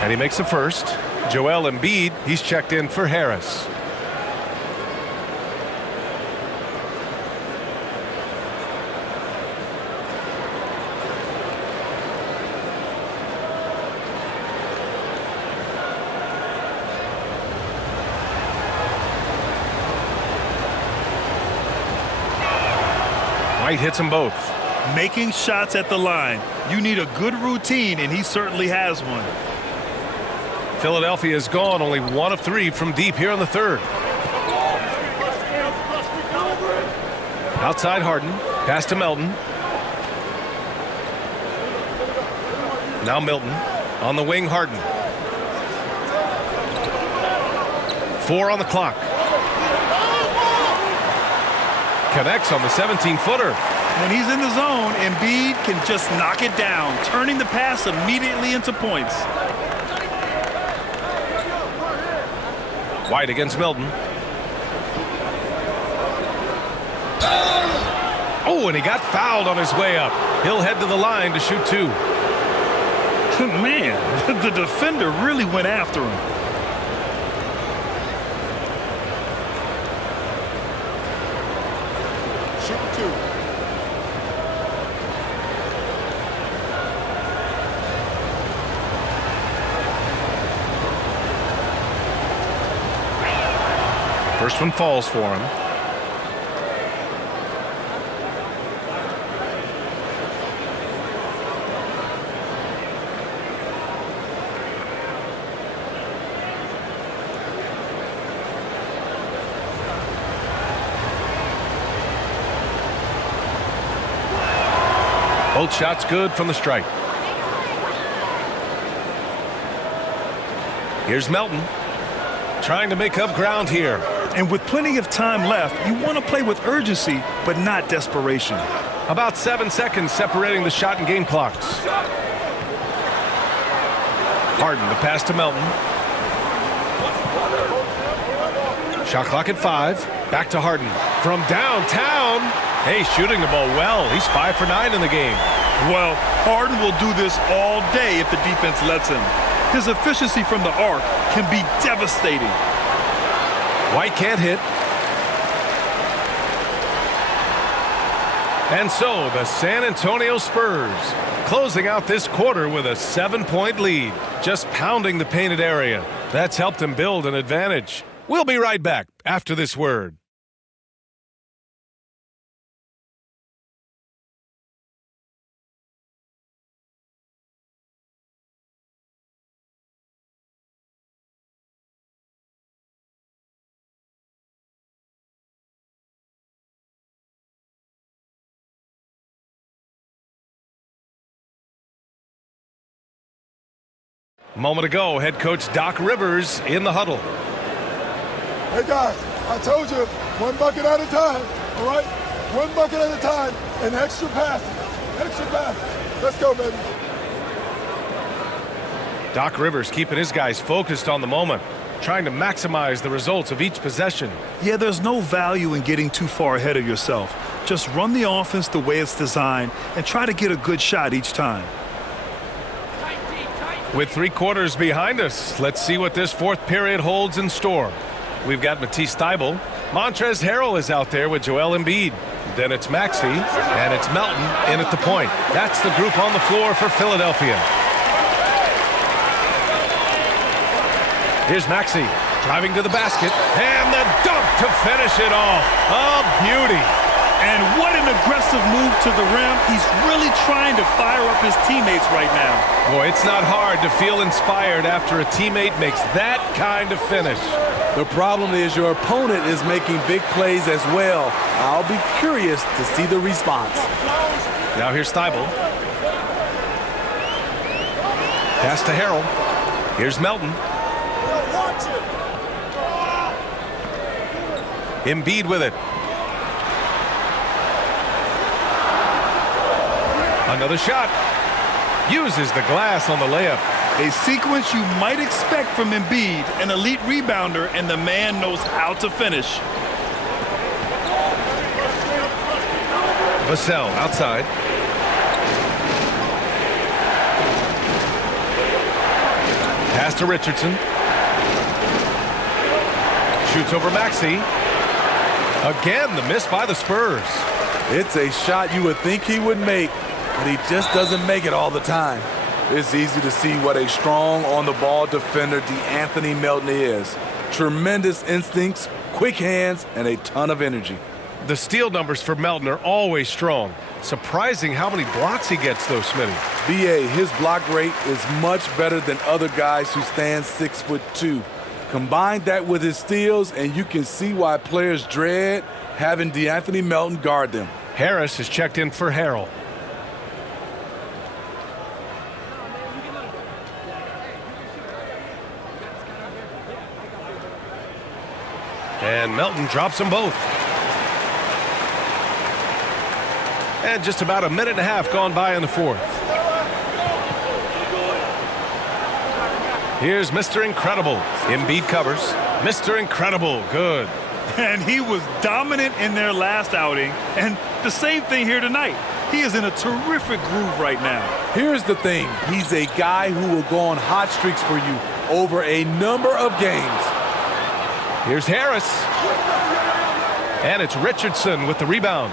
And he makes the first. Joel Embiid, he's checked in for Harris. White hits them both. Making shots at the line. You need a good routine, and he certainly has one. Philadelphia is gone, only 1 of 3 from deep here in the third. Outside Harden, pass to Melton. Now Milton on the wing. Harden. 4 on the clock. Connects on the 17-footer. When he's in the zone, Embiid can just knock it down, turning the pass immediately into points. White against Milton. Oh, and he got fouled on his way up. He'll head to the line to shoot 2. Man, the defender really went after him. First one falls for him. Both shots good from the stripe. Here's Melton trying to make up ground here. And with plenty of time left, you want to play with urgency, but not desperation. About 7 seconds separating the shot and game clocks. Harden, the pass to Melton. Shot clock at 5. Back to Harden. From downtown. Hey, shooting the ball well. He's 5 for 9 in the game. Well, Harden will do this all day if the defense lets him. His efficiency from the arc can be devastating. White can't hit. And so the San Antonio Spurs closing out this quarter with a 7-point lead, just pounding the painted area. That's helped them build an advantage. We'll be right back after this word. A moment ago, head coach Doc Rivers in the huddle. Hey guys, I told you, 1 bucket at a time, all right? 1 bucket at a time, and extra passes. Extra passes. Let's go, baby. Doc Rivers keeping his guys focused on the moment, trying to maximize the results of each possession. Yeah, there's no value in getting too far ahead of yourself. Just run the offense the way it's designed and try to get a good shot each time. With 3 quarters behind us, let's see what this fourth period holds in store. We've got Matisse Thybulle. Montrezl Harrell is out there with Joel Embiid. Then it's Maxey, and it's Melton in at the point. That's the group on the floor for Philadelphia. Here's Maxey driving to the basket, and the dunk to finish it off. A beauty. And what an aggressive move to the rim. He's really trying to fire up his teammates right now. Boy, it's not hard to feel inspired after a teammate makes that kind of finish. The problem is your opponent is making big plays as well. I'll be curious to see the response. Now here's Thybulle. Pass to Harrell. Here's Melton. Embiid with it. Another shot. Uses the glass on the layup. A sequence you might expect from Embiid, an elite rebounder, and the man knows how to finish. Vassell outside. Pass to Richardson. Shoots over Maxey. Again, the miss by the Spurs. It's a shot you would think he would make, but he just doesn't make it all the time. It's easy to see what a strong on-the-ball defender DeAnthony Melton is. Tremendous instincts, quick hands, and a ton of energy. The steal numbers for Melton are always strong. Surprising how many blocks he gets, though, Smitty. B.A., his block rate is much better than other guys who stand 6'2". Combine that with his steals, and you can see why players dread having DeAnthony Melton guard them. Harris has checked in for Harrell. And Melton drops them both. And just about a minute and a half gone by in the fourth. Here's Mr. Incredible. Embiid covers. Mr. Incredible, good. And he was dominant in their last outing, and the same thing here tonight. He is in a terrific groove right now. Here's the thing. He's a guy who will go on hot streaks for you over a number of games. Here's Harris. And it's Richardson with the rebound.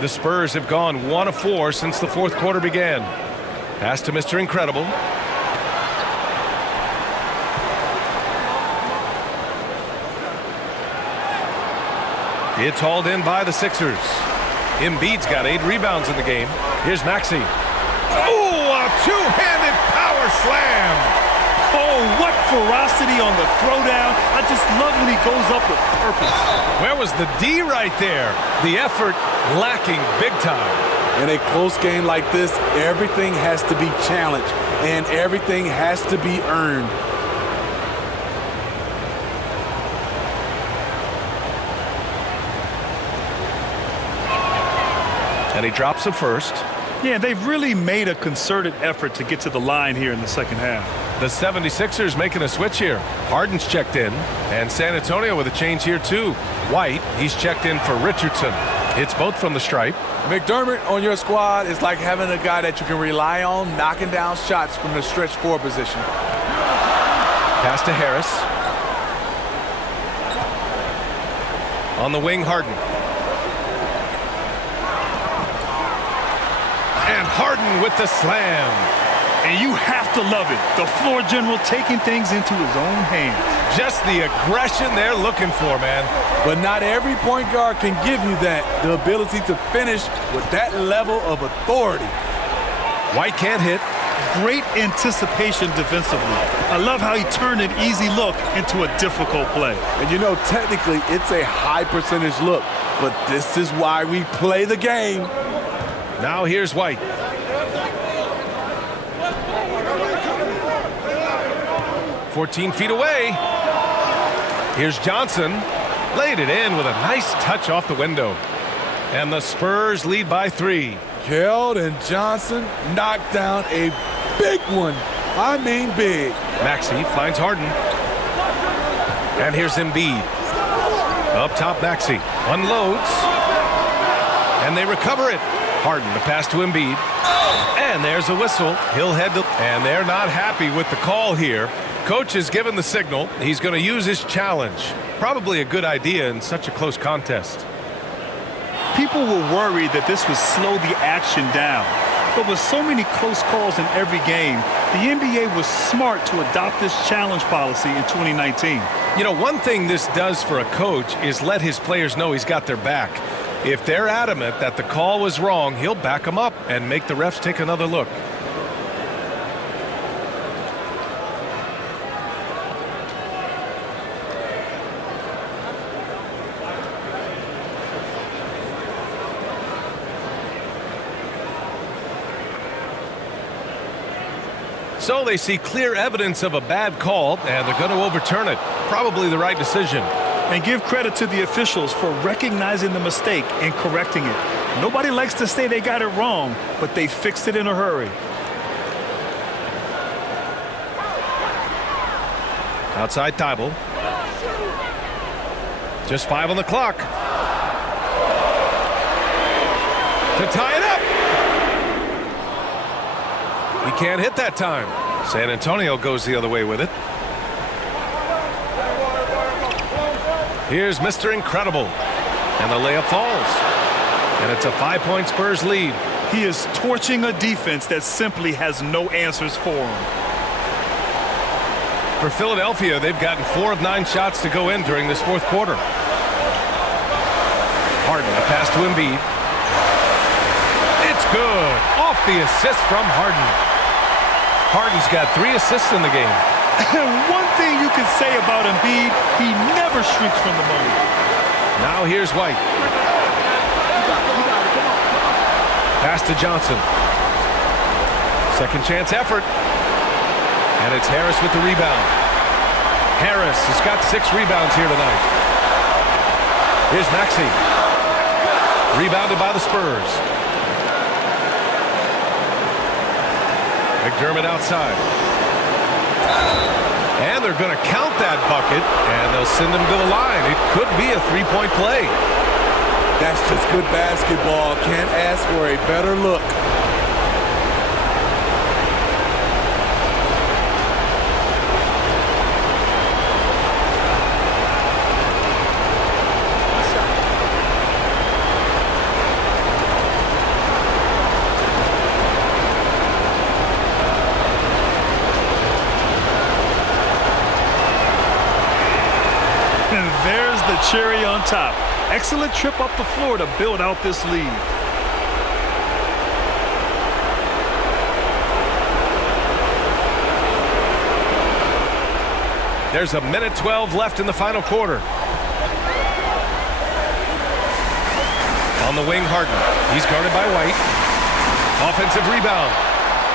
The Spurs have gone 1 of 4 since the fourth quarter began. Pass to Mr. Incredible. It's hauled in by the Sixers. Embiid's got 8 rebounds in the game. Here's Maxey. Oh, a two-handed power slam. Oh, what ferocity on the throwdown. I just love when he goes up with purpose. Where was the D right there? The effort lacking big time. In a close game like this, everything has to be challenged, and everything has to be earned. And he drops it first. Yeah, they've really made a concerted effort to get to the line here in the second half. The 76ers making a switch here. Harden's checked in, and San Antonio with a change here too. White, he's checked in for Richardson. It's both from the stripe. McDermott on your squad is like having a guy that you can rely on knocking down shots from the stretch 4 position. Pass to Harris. On the wing, Harden. And Harden with the slam. And you have to love it. The floor general taking things into his own hands. Just the aggression they're looking for, man. But not every point guard can give you that, the ability to finish with that level of authority. White can't hit. Great anticipation defensively. I love how he turned an easy look into a difficult play. And you know, technically, it's a high percentage look, but this is why we play the game. Now here's White. "14 feet away. Here's Johnson. Laid it in with a nice touch off the window. And the Spurs lead by 3. Keldon Johnson knocked down a big one. I mean big. Maxey finds Harden. And here's Embiid. Up top, Maxey unloads. And they recover it. Harden to pass to Embiid. And there's a whistle. He'll head to... And they're not happy with the call here. Coach has given the signal. He's going to use his challenge. Probably a good idea in such a close contest. People were worried that this would slow the action down. But with so many close calls in every game, the NBA was smart to adopt this challenge policy in 2019. You know, one thing this does for a coach is let his players know he's got their back. If they're adamant that the call was wrong, he'll back them up and make the refs take another look. So they see clear evidence of a bad call, and they're going to overturn it. Probably the right decision. And give credit to the officials for recognizing the mistake and correcting it. Nobody likes to say they got it wrong, but they fixed it in a hurry. Outside Thibault. Just 5 on the clock. To tie it up. He can't hit that time. San Antonio goes the other way with it. Here's Mr. Incredible. And the layup falls. And it's a 5-point Spurs lead. He is torching a defense that simply has no answers for him. For Philadelphia, they've gotten 4 of 9 shots to go in during this fourth quarter. Harden, a pass to Embiid. It's good. Off the assist from Harden. Harden's got 3 assists in the game. One thing you can say about Embiid, he never shrinks from the moment. Now here's White. Pass to Johnson. Second chance effort. And it's Harris with the rebound. Harris has got 6 rebounds here tonight. Here's Maxey. Rebounded by the Spurs. McDermott outside. And they're going to count that bucket, and they'll send him to the line. It could be a 3-point play. That's just good basketball. Can't ask for a better look. And there's the cherry on top. Excellent trip up the floor to build out this lead. There's a minute 12 left in the final quarter. On the wing, Harden. He's guarded by White. Offensive rebound.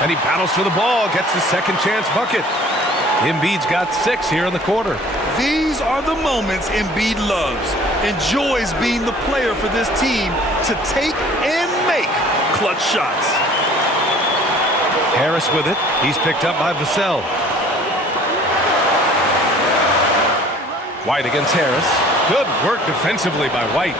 And he battles for the ball, gets the second chance bucket. Embiid's got 6 here in the quarter. These are the moments Embiid loves. Enjoys being the player for this team to take and make clutch shots. Harris with it. He's picked up by Vassell. White against Harris. Good work defensively by White.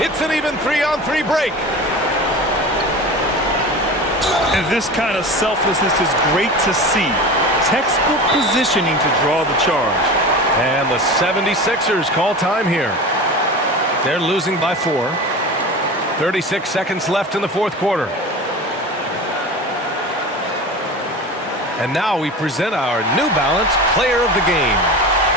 It's an even 3-on-3 break. And this kind of selflessness is great to see. Textbook positioning to draw the charge. And the 76ers call time here. They're losing by 4. 36 seconds left in the fourth quarter. And now we present our New Balance Player of the Game.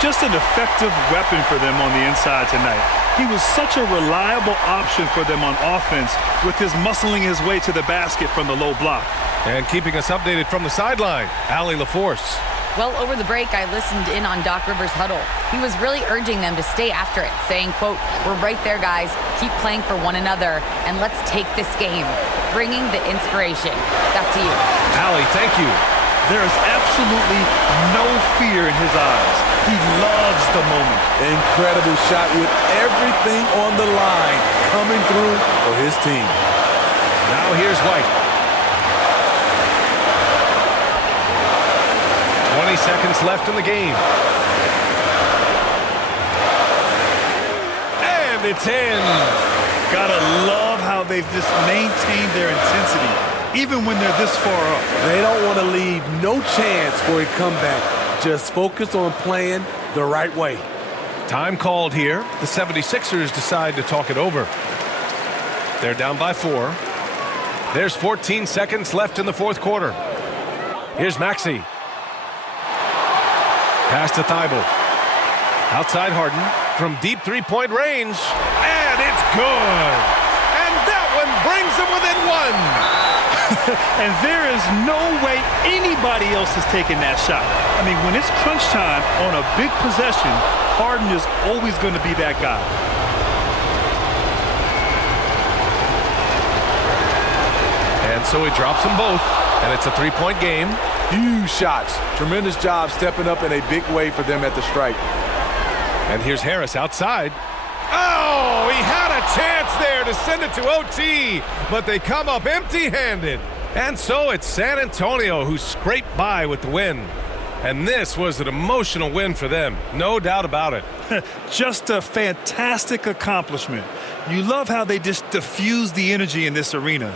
Just an effective weapon for them on the inside tonight. He was such a reliable option for them on offense with his muscling his way to the basket from the low block. And keeping us updated from the sideline, Allie LaForce. Well, over the break, I listened in on Doc Rivers' huddle. He was really urging them to stay after it, saying, quote, "We're right there, guys. Keep playing for one another, and let's take this game." Bringing the inspiration. Back to you. Allie, thank you. There is absolutely no fear in his eyes. He loves the moment. Incredible shot with everything on the line coming through for his team. Now here's White. 20 seconds left in the game. And it's in. Gotta love how they've just maintained their intensity, even when they're this far up. They don't want to leave no chance for a comeback. Just focus on playing the right way. Time called here. The 76ers decide to talk it over. They're down by 4. There's 14 seconds left in the fourth quarter. Here's Maxey. Pass to Thibault. Outside Harden from deep 3-point range. And it's good. And that one brings them within 1. And there is no way anybody else is taking that shot. I mean, when it's crunch time on a big possession, Harden is always going to be that guy. And so he drops them both. And it's a 3-point game. Huge shots. Tremendous job stepping up in a big way for them at the stripe. And here's Harris outside. Oh, he had a chance there to send it to OT, but they come up empty-handed. And so it's San Antonio who scraped by with the win. And this was an emotional win for them, no doubt about it. Just a fantastic accomplishment. You love how they just diffuse the energy in this arena.